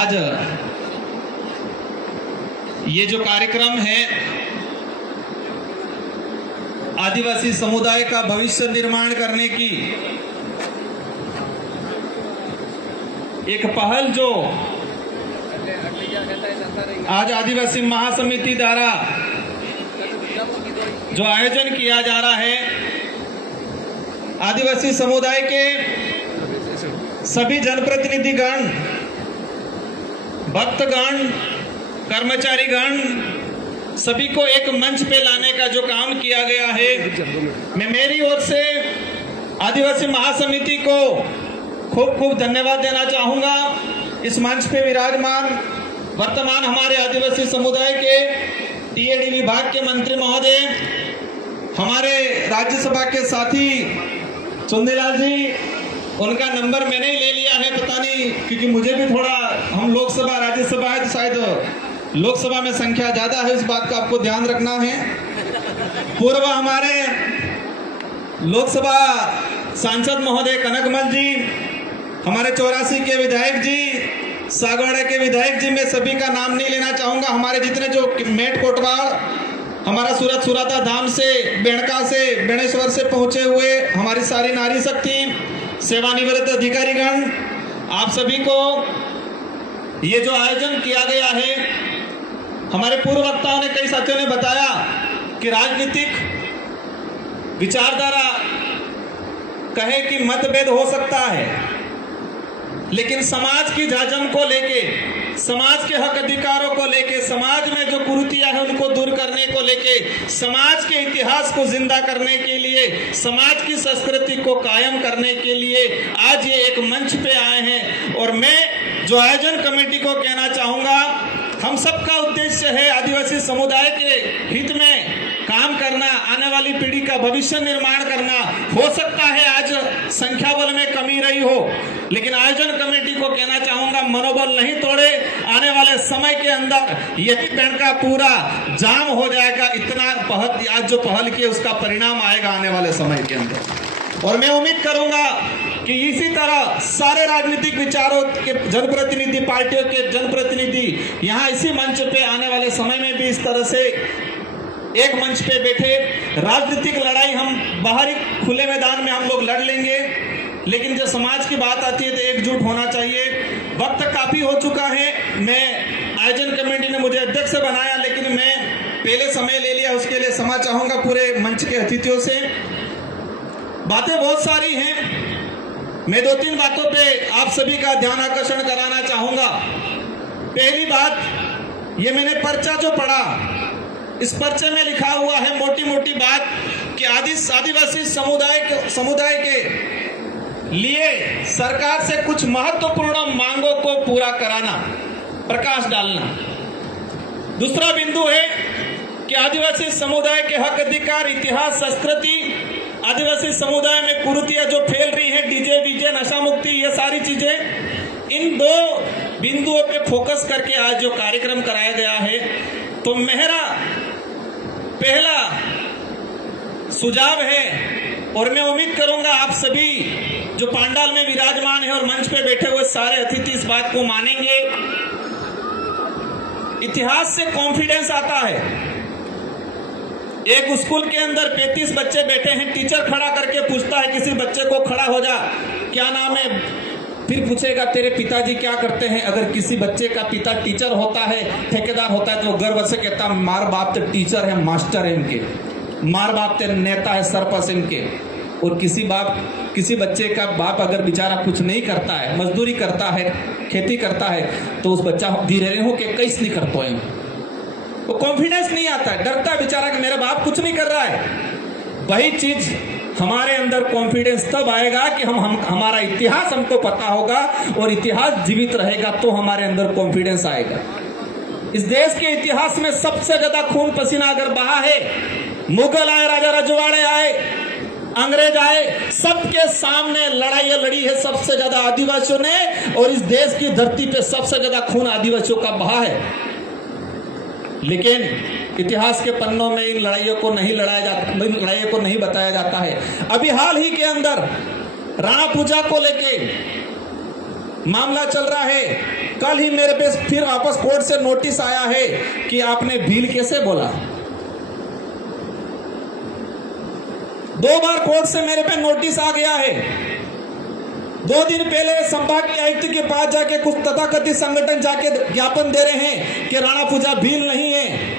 आज ये जो कार्यक्रम है आदिवासी समुदाय का भविष्य निर्माण करने की एक पहल जो आज आदिवासी महासमिति द्वारा जो आयोजन किया जा रहा है, आदिवासी समुदाय के सभी जनप्रतिनिधिगण, भक्तगण, कर्मचारीगण सभी को एक मंच पे लाने का जो काम किया गया है, मैं मेरी ओर से आदिवासी महासमिति को खूब खूब धन्यवाद देना चाहूंगा। इस मंच पे विराजमान वर्तमान हमारे आदिवासी समुदाय के टीएडी विभाग के मंत्री महोदय, हमारे राज्यसभा के साथी चुंदीलाल जी, उनका नंबर मैंने ही ले लिया है, पता नहीं क्योंकि मुझे भी थोड़ा, हम लोकसभा राज्यसभा है तो शायद लोकसभा में संख्या ज्यादा है, इस बात का आपको ध्यान रखना है। पूर्व हमारे लोकसभा सांसद महोदय कनकमल जी, हमारे 84 के विधायक जी, सागवाड़ा के विधायक जी, मैं सभी का नाम नहीं लेना चाहूंगा। हमारे जितने जो मेट कोटवाड़, हमारा सूरत सुराता धाम से, बेणका से, बेणेश्वर से पहुंचे हुए हमारी सारी नारी शक्ति, सेवानिवृत्त अधिकारीगण, आप सभी को ये जो आयोजन किया गया है, हमारे पूर्व वक्ताओं ने, कई साथियों ने बताया कि राजनीतिक विचारधारा कहे कि मतभेद हो सकता है, लेकिन समाज की जाजम को लेके, समाज के हक अधिकारों को लेके, समाज में जो कुरीतियां हैं उनको दूर करने को लेके, समाज के इतिहास को जिंदा करने के लिए, समाज की संस्कृति को कायम करने के लिए आज ये एक मंच पे आए हैं। और मैं जो आयोजन कमेटी को कहना चाहूंगा, हम सबका उद्देश्य है आदिवासी समुदाय के हित में काम करना, आने वाली पीढ़ी का भविष्य निर्माण करना। हो सकता है आज संख्या बल में कमी रही हो, लेकिन आयोजन कमेटी को कहना चाहूंगा, मनोबल नहीं तोड़े, आने वाले समय के अंदर यही बेणका पूरा जाम हो जाएगा। इतना आज जो पहल की उसका परिणाम आएगा आने वाले समय के अंदर। और मैं उम्मीद करूंगा कि इसी तरह सारे राजनीतिक विचारों के जनप्रतिनिधि, पार्टियों के जनप्रतिनिधि यहाँ इसी मंच पे आने वाले समय में भी इस तरह से एक मंच पे बैठे, राजनीतिक लड़ाई हम बाहरी खुले मैदान में हम लोग लड़ लेंगे, लेकिन जब समाज की बात आती है तो एकजुट होना चाहिए। वक्त काफी हो चुका है, मैं आयोजन कमेटी ने मुझे अध्यक्ष बनाया, लेकिन मैं पहले समय ले लिया, उसके लिए क्षमा चाहूंगा पूरे मंच के अतिथियों से। बातें बहुत सारी हैं, मैं 2-3 बातों पे आप सभी का ध्यान आकर्षण कराना चाहूंगा। पहली बात, ये मैंने पर्चा जो पढ़ा, इस पर्चे में लिखा हुआ है मोटी मोटी बात कि आदिवासी समुदाय के लिए सरकार से कुछ महत्वपूर्ण मांगों को पूरा कराना, प्रकाश डालना। दूसरा बिंदु है कि आदिवासी समुदाय के हक अधिकार, इतिहास, संस्कृति, आदिवासी समुदाय में कुरीतियां जो फैल रही हैं, डीजे वीजे, नशा मुक्ति, ये सारी चीजें, इन 2 बिंदुओं पे फोकस करके आज जो कार्यक्रम कराया गया है। तो मेरा पहला सुझाव है, और मैं उम्मीद करूंगा आप सभी जो पांडाल में विराजमान है और मंच पे बैठे हुए सारे अतिथि इस बात को मानेंगे। इतिहास से कॉन्फिडेंस आता है। एक स्कूल के अंदर 35 बच्चे बैठे हैं, टीचर खड़ा करके पूछता है किसी बच्चे को, खड़ा हो जा, क्या नाम है, फिर पूछेगा तेरे पिताजी क्या करते हैं। अगर किसी बच्चे का पिता टीचर होता है, ठेकेदार होता है, तो गर्व से कहता मार बाप तो टीचर है, मास्टर है इनके, मार बाप ते नेता है, सरपंच इनके। और किसी बच्चे का बाप अगर बेचारा कुछ नहीं करता है, मजदूरी करता है, खेती करता है, तो उस बच्चा धीरे हो के कैसे नहीं करते हैं, वो कॉन्फिडेंस नहीं आता है, डरता है बेचारा कि मेरा बाप कुछ नहीं कर रहा है। वही चीज हमारे अंदर कॉन्फिडेंस तब आएगा कि हमारा इतिहास हमको पता होगा, और इतिहास जीवित रहेगा तो हमारे अंदर कॉन्फिडेंस आएगा। इस देश के इतिहास में सबसे ज्यादा खून पसीना अगर बहा है, मुगल आए, राजा रजवाड़े आए, अंग्रेज आए, सबके सामने लड़ाई लड़ी है सबसे ज्यादा आदिवासियों ने, और इस देश की धरती पे सबसे ज्यादा खून आदिवासियों का बहा है। लेकिन इतिहास के पन्नों में इन लड़ाइयों को नहीं बताया जाता है। अभी हाल ही के अंदर राणा पूजा को लेके मामला चल रहा है। कल ही मेरे पे फिर वापस कोर्ट से नोटिस आया है कि आपने भील कैसे बोला। 2 बार कोर्ट से मेरे पे नोटिस आ गया है। 2 दिन पहले संभागीय आयुक्त के पास जाके कुछ तथाकथित संगठन जाके ज्ञापन दे रहे हैं कि राणा पूजा भील नहीं है।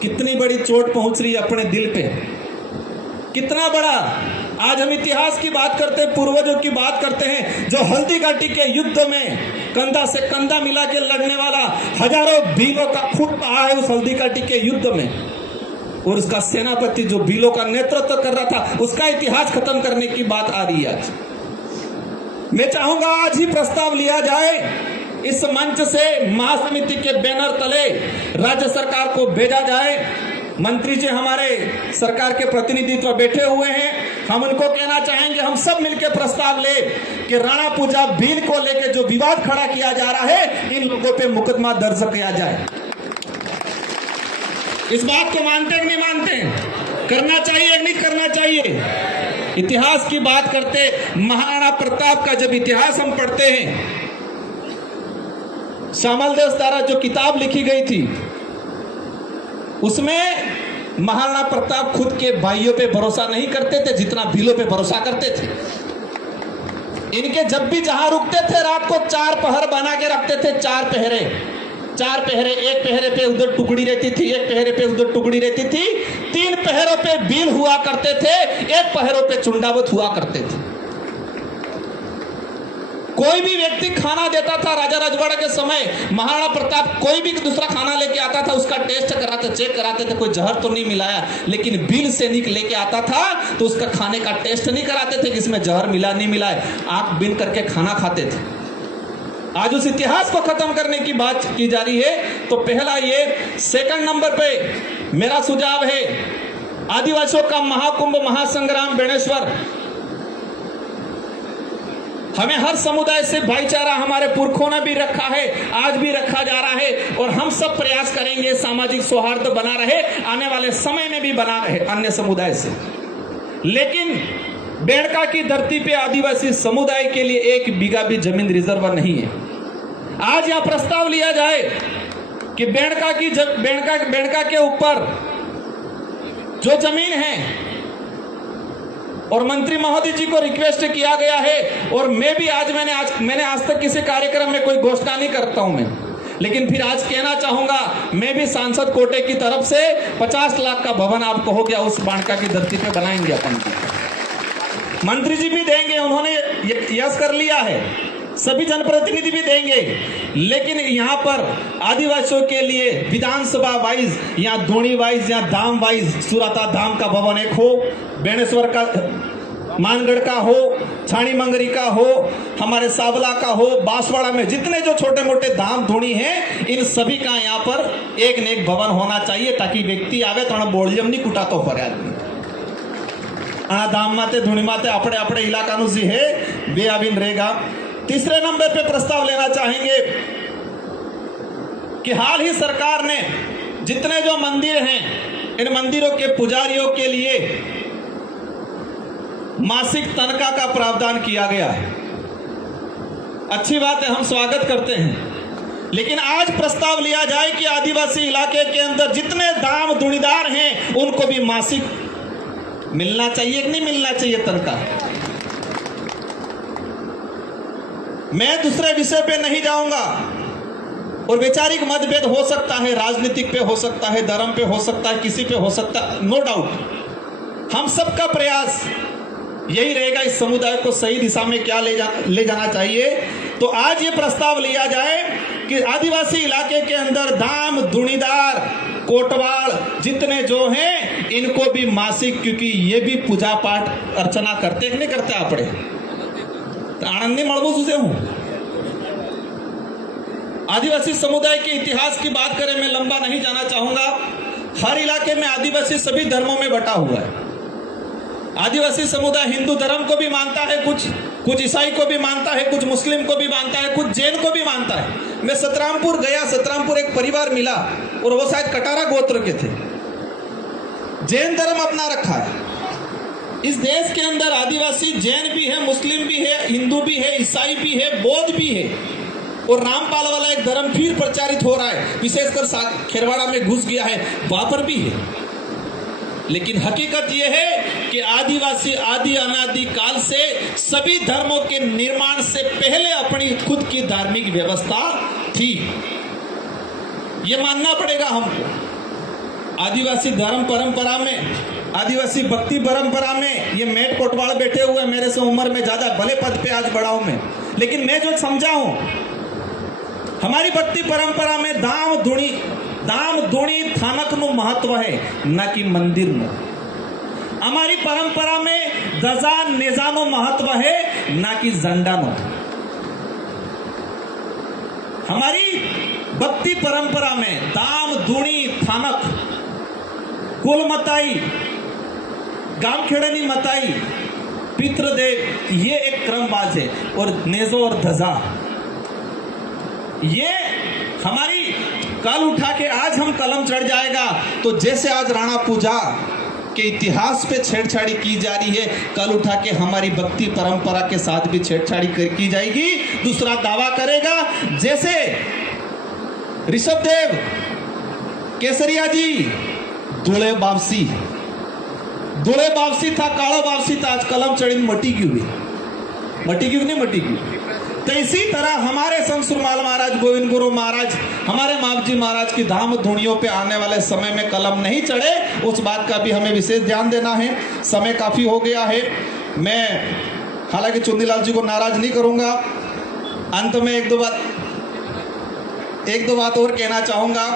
कितनी बड़ी चोट पहुंच रही है अपने दिल पे, कितना बड़ा। आज हम इतिहास की बात करते हैं, पूर्वजों की बात करते हैं, जो हल्दी घाटी के युद्ध में कंधा से कंधा मिला के लड़ने वाला हजारों भीलों का खून बहा है उस हल्दी घाटी के युद्ध में, और उसका सेनापति जो भीलों का नेतृत्व कर रहा था, उसका इतिहास खत्म करने की बात आ रही है आज। मैं चाहूंगा आज ही प्रस्ताव लिया जाए, इस मंच से महासमिति के बैनर तले राज्य सरकार को भेजा जाए। मंत्री जी हमारे सरकार के प्रतिनिधित्व बैठे हुए हैं, हम उनको कहना चाहेंगे, हम सब मिलकर प्रस्ताव ले कि राणा पूजा भील को लेकर जो विवाद खड़ा किया जा रहा है, इन लोगों पे मुकदमा दर्ज किया जाए। इस बात को मानते हैं कि नहीं मानते हैं? करना चाहिए कि नहीं करना चाहिए? इतिहास की बात करते, महाराणा प्रताप का जब इतिहास हम पढ़ते हैं, श्यामल देव द्वारा जो किताब लिखी गई थी, उसमें महाराणा प्रताप खुद के भाइयों पे भरोसा नहीं करते थे जितना भीलों पे भरोसा करते थे। इनके जब भी जहां रुकते थे, रात को 4 पहर बना के रखते थे। 4 पहरे, एक पहरे पे उधर टुकड़ी रहती थी, एक पहरे पे उधर टुकड़ी रहती थी। 3 पहरों पे भील हुआ करते थे, 1 पहरों पे चुंडावत हुआ करते थे। कोई भी व्यक्ति खाना देता था राजा राजवाड़ा के समय, महाराणा प्रताप कोई भी दूसरा खाना लेके आता था, उसका टेस्ट कराते, चेक कराते थे, कोई जहर तो नहीं मिलाया। लेकिन भील सैनिक लेके आता था तो उसका खाने का टेस्ट नहीं कराते थे कि इसमें जहर मिला नहीं मिला है, आंख बिन करके खाना खाते थे। आज उस इतिहास को खत्म करने की बात की जा रही है। तो पहला ये। सेकंड नंबर पे मेरा सुझाव है, आदिवासियों का महाकुंभ महासंग्राम बेणेश्वर। हमें हर समुदाय से भाईचारा हमारे पुरखों ने भी रखा है, आज भी रखा जा रहा है, और हम सब प्रयास करेंगे सामाजिक सौहार्द बना रहे, आने वाले समय में भी बना रहे अन्य समुदाय से। लेकिन बेड़का की धरती पे आदिवासी समुदाय के लिए 1 बीघा भी जमीन रिजर्व नहीं है। आज यह प्रस्ताव लिया जाए कि बेड़का के ऊपर जो जमीन है, और मंत्री महोदय जी को रिक्वेस्ट किया गया है, और मैं भी मैंने आज तक किसी कार्यक्रम में कोई घोषणा नहीं करता हूं मैं, लेकिन फिर आज कहना चाहूंगा, मैं भी सांसद कोटे की तरफ से 50 लाख का भवन आप कहोगे उस बांका की धरती पे बनाएंगे अपन। मंत्री जी भी देंगे, उन्होंने यस कर लिया है, सभी जनप्रतिनिधि भी देंगे। लेकिन यहाँ पर आदिवासियों के लिए विधानसभा वाइज या धोनी वाइज या धाम वाइज सुराता धाम का भवन एक हो, बेणेश्वर का, मानगढ़ का हो, छाणी मंगरी का हो, हमारे सावला का हो, बांसवाड़ा में जितने जो छोटे मोटे धाम धोनी हैं, इन सभी का यहाँ पर एक न एक भवन होना चाहिए, ताकि व्यक्ति आवे तो बोलियम नहीं कुटा तो पर आदमी आ धाम माते धुनी माते अपने अपने इलाका जी है वे आविन रहेगा। तीसरे नंबर पे प्रस्ताव लेना चाहेंगे कि हाल ही सरकार ने जितने जो मंदिर हैं, इन मंदिरों के पुजारियों के लिए मासिक तनख्वाह का प्रावधान किया गया है। अच्छी बात है, हम स्वागत करते हैं। लेकिन आज प्रस्ताव लिया जाए कि आदिवासी इलाके के अंदर जितने दाम धुनीदार हैं, उनको भी मासिक मिलना चाहिए कि नहीं मिलना चाहिए तनख्वाह। मैं दूसरे विषय पे नहीं जाऊंगा, और वैचारिक मतभेद हो सकता है, राजनीतिक पे हो सकता है, धर्म पे हो सकता है, किसी पे हो सकता है, नो डाउट। हम सबका प्रयास यही रहेगा इस समुदाय को सही दिशा में क्या ले जाना चाहिए। तो आज ये प्रस्ताव लिया जाए कि आदिवासी इलाके के अंदर धाम धुनीदार कोटवाल जितने जो हैं, इनको भी मासिक, क्योंकि ये भी पूजा पाठ अर्चना करते कि नहीं करते आपड़े तो आनंदी मलबू सुसे हूं। आदिवासी समुदाय के इतिहास की बात करें, मैं लंबा नहीं जाना चाहूंगा। हर इलाके में आदिवासी सभी धर्मों में बटा हुआ है। आदिवासी समुदाय हिंदू धर्म को भी मानता है, कुछ ईसाई को भी मानता है, कुछ मुस्लिम को भी मानता है, कुछ जैन को भी मानता है। मैं सतरामपुर गया, सतरामपुर एक परिवार मिला, और वो शायद कटारा गोत्र के थे, जैन धर्म अपना रखा है। इस देश के अंदर आदिवासी जैन भी है, मुस्लिम भी है, हिंदू भी है, ईसाई भी है, बौद्ध भी है। और रामपाल वाला एक धर्म फिर प्रचारित हो रहा है, विशेषकर खेरवाड़ा में घुस गया है, वहां पर भी है। लेकिन हकीकत यह है कि आदिवासी आदि अनादि काल से सभी धर्मों के निर्माण से पहले अपनी खुद की धार्मिक व्यवस्था थी, यह मानना पड़ेगा हमको। आदिवासी धर्म परंपरा में, आदिवासी भक्ति परंपरा में, ये मेट कोटवाल बैठे हुए मेरे से उम्र में ज्यादा भले पद पे आज बड़ा हूं मैं, लेकिन मैं जो समझा हूं, हमारी भक्ति परंपरा में दाम धूणी थानक नु महत्व है, न कि मंदिर नु। हमारी परंपरा में दजा नेजा नु महत्व है, न कि झंडा नु। हमारी भक्ति परंपरा में दाम धूणी थानक, कुल मताई, गामखेड़नी मताई, पितृदेव, ये एक क्रमबाज है। और नेजो और धजा, ये हमारी कल उठा के आज हम कलम चढ़ जाएगा तो जैसे आज राणा पूजा के इतिहास पे छेड़छाड़ी की जा रही है, कल उठा के हमारी भक्ति परंपरा के साथ भी छेड़छाड़ी की जाएगी। दूसरा दावा करेगा जैसे ऋषभदेव केसरिया जी दुले बापसी था, काला बापसी था, आज कलम चढ़ी मटी क्यों मटी क्यों। तो इसी तरह हमारे संत सुरमाल महाराज, गोविंद गुरु महाराज, हमारे मापजी महाराज की धाम धुनियों पे आने वाले समय में कलम नहीं चढ़े, उस बात का भी हमें विशेष ध्यान देना है। समय काफी हो गया है, मैं हालांकि चुन्नीलाल जी को नाराज नहीं करूंगा। अंत में एक दो बात और कहना चाहूंगा।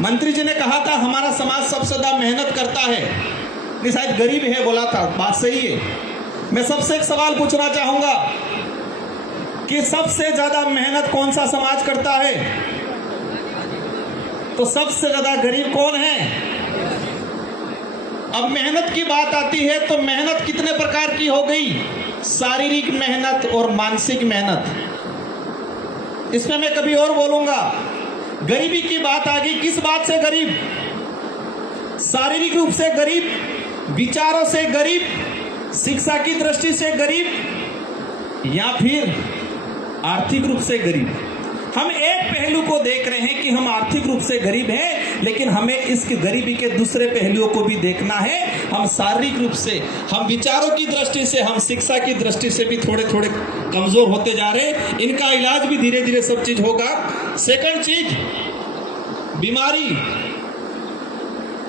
मंत्री जी ने कहा था हमारा समाज सबसे ज्यादा मेहनत करता है, नहीं शायद गरीब है बोला था, बात सही है। मैं सबसे एक सवाल पूछना चाहूंगा कि सबसे ज्यादा मेहनत कौन सा समाज करता है? तो सबसे ज्यादा गरीब कौन है? अब मेहनत की बात आती है तो मेहनत कितने प्रकार की हो गई? शारीरिक मेहनत और मानसिक मेहनत। इसमें मैं कभी और बोलूंगा। गरीबी की बात आ गई, किस बात से गरीब? शारीरिक रूप से गरीब, विचारों से गरीब, शिक्षा की दृष्टि से गरीब, या फिर आर्थिक रूप से गरीब। हम एक पहलू को देख रहे हैं कि हम आर्थिक रूप से गरीब हैं, लेकिन हमें इस गरीबी के दूसरे पहलुओं को भी देखना है। हम शारीरिक रूप से, हम विचारों की दृष्टि से, हम शिक्षा की दृष्टि से भी थोड़े थोड़े कमजोर होते जा रहे हैं। इनका इलाज भी धीरे धीरे सब चीज होगा। सेकंड चीज, बीमारी।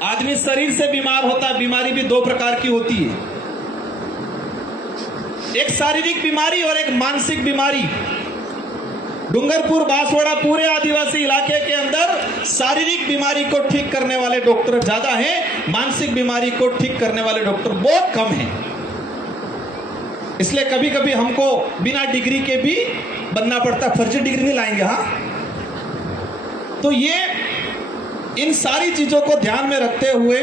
आदमी शरीर से बीमार होता है, बीमारी भी दो प्रकार की होती है, एक शारीरिक बीमारी और एक मानसिक बीमारी। डूंगरपुर, बांसवाड़ा, पूरे आदिवासी इलाके के अंदर शारीरिक बीमारी को ठीक करने वाले डॉक्टर ज्यादा हैं, मानसिक बीमारी को ठीक करने वाले डॉक्टर बहुत कम हैं। इसलिए कभी कभी हमको बिना डिग्री के भी बनना पड़ता, फर्जी डिग्री नहीं लाएंगे। हाँ, तो ये इन सारी चीजों को ध्यान में रखते हुए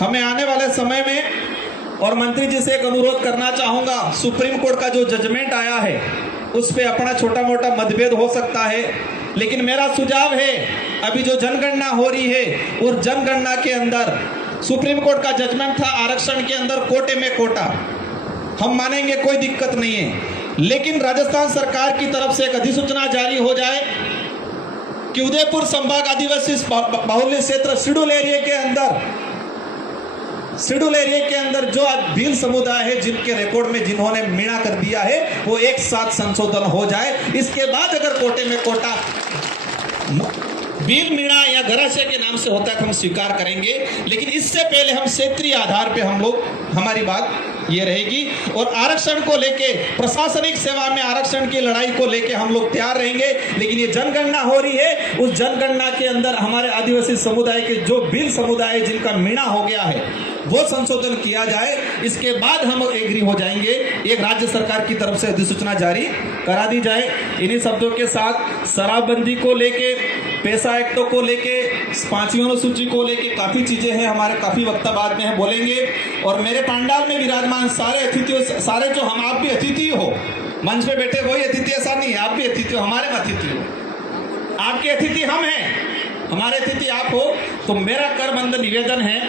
हमें आने वाले समय में, और मंत्री जी से एक अनुरोध करना चाहूंगा, सुप्रीम कोर्ट का जो जजमेंट आया है उस पे अपना छोटा मोटा मतभेद हो सकता है, लेकिन मेरा सुझाव है अभी जो जनगणना हो रही है, और जनगणना के अंदर सुप्रीम कोर्ट का जजमेंट था आरक्षण के अंदर कोटे में कोटा, हम मानेंगे कोई दिक्कत नहीं है, लेकिन राजस्थान सरकार की तरफ से एक अधिसूचना जारी हो जाए कि उदयपुर संभाग आदिवासी बाहुल्य क्षेत्र शेड्यूल एरिया के अंदर जो भील समुदाय है जिनके रिकॉर्ड में जिन्होंने मीणा कर दिया है, वो एक साथ संशोधन हो जाए। इसके बाद अगर कोटे में कोटा भील, मीणा या गराशय के नाम से होता है तो हम स्वीकार करेंगे, लेकिन इससे पहले हम क्षेत्रीय आधार पे हम लोग, हमारी बात ये रहेगी। और आरक्षण को लेके, प्रशासनिक सेवा में आरक्षण की लड़ाई को लेके हम लोग तैयार रहेंगे, लेकिन ये जनगणना हो रही है, उस जनगणना के अंदर हमारे आदिवासी समुदाय के जो भील समुदाय जिनका मीणा हो गया है वो संशोधन किया जाए। इसके बाद हम एग्री हो जाएंगे, एक राज्य सरकार की तरफ से अधिसूचना जारी करा दी जाए। इन्हीं शब्दों के साथ शराबबंदी को लेके, पैसा एक्टों को लेके, 5वीं अनुसूची को लेके काफी चीजें हैं, हमारे काफी वक्ता बाद में है बोलेंगे। और मेरे पंडाल में विराजमान सारे अतिथियों, सारे जो हम, आप भी अतिथि हो, मंच पे बैठे वही अतिथि, ऐसा नहीं है, आप भी अतिथि हो, हमारे में अतिथि हो, आपके अतिथि हम हैं, हमारे अतिथि आप हो। तो मेरा करबंद निवेदन है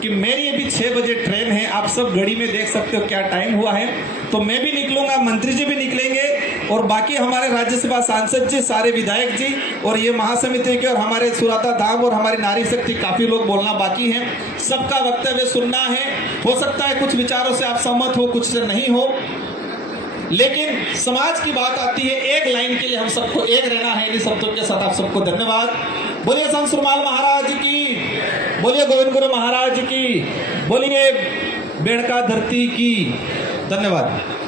कि मेरी अभी 6 बजे ट्रेन है, आप सब घड़ी में देख सकते हो क्या टाइम हुआ है, तो मैं भी निकलूंगा, मंत्री जी भी निकलेंगे, और बाकी हमारे राज्यसभा सांसद जी, सारे विधायक जी और ये महासमिति के और हमारे सुराता धाम और हमारी नारी शक्ति काफी लोग बोलना बाकी हैं। सबका वक्तव्य सुनना है। हो सकता है कुछ विचारों से आप सहमत हो, कुछ से नहीं हो, लेकिन समाज की बात आती है, एक लाइन के लिए हम सबको एक रहना है। इन शब्दों के साथ आप सबको धन्यवाद। बोलिए संत सुरमाल महाराज की, बोलिए गोविंद गुरु महाराज की, बोलिए बेड़का धरती की। धन्यवाद।